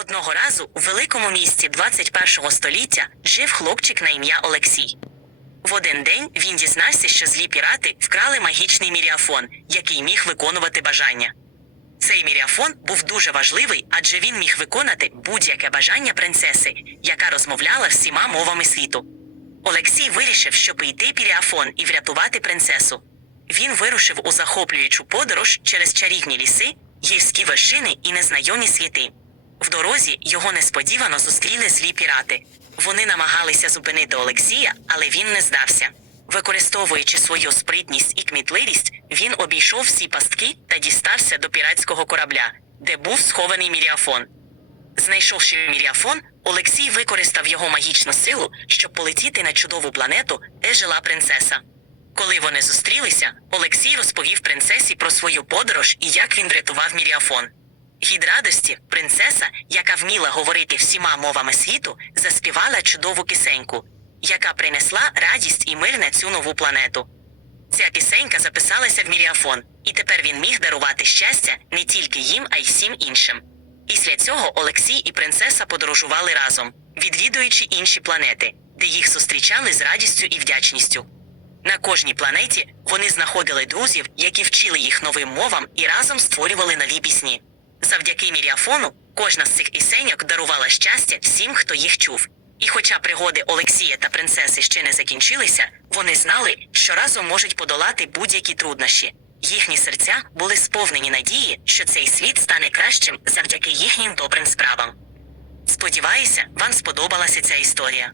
Одного разу у великому місті 21-го століття жив хлопчик на ім'я Олексій. В один день він дізнався, що злі пірати вкрали магічний міріафон, який міг виконувати бажання. Цей міріафон був дуже важливий, адже він міг виконати будь-яке бажання принцеси, яка розмовляла всіма мовами світу. Олексій вирішив, щоб йти піріафон і врятувати принцесу. Він вирушив у захоплюючу подорож через чарівні ліси, гірські вершини і незнайомі світи. В дорозі його несподівано зустріли злі пірати. Вони намагалися зупинити Олексія, але він не здався. Використовуючи свою спритність і кмітливість, він обійшов всі пастки та дістався до піратського корабля, де був схований міріафон. Знайшовши міріафон, Олексій використав його магічну силу, щоб полетіти на чудову планету, де жила принцеса. Коли вони зустрілися, Олексій розповів принцесі про свою подорож і як він врятував міріафон. Від радості принцеса, яка вміла говорити всіма мовами світу, заспівала чудову пісеньку, яка принесла радість і мир на цю нову планету. Ця пісенька записалася в міріафон, і тепер він міг дарувати щастя не тільки їм, а й всім іншим. Після цього Олексій і принцеса подорожували разом, відвідуючи інші планети, де їх зустрічали з радістю і вдячністю. На кожній планеті вони знаходили друзів, які вчили їх новим мовам і разом створювали нові пісні. Завдяки міріафону кожна з цих пісеньок дарувала щастя всім, хто їх чув. І хоча пригоди Олексія та принцеси ще не закінчилися, вони знали, що разом можуть подолати будь-які труднощі. Їхні серця були сповнені надії, що цей світ стане кращим завдяки їхнім добрим справам. Сподіваюся, вам сподобалася ця історія.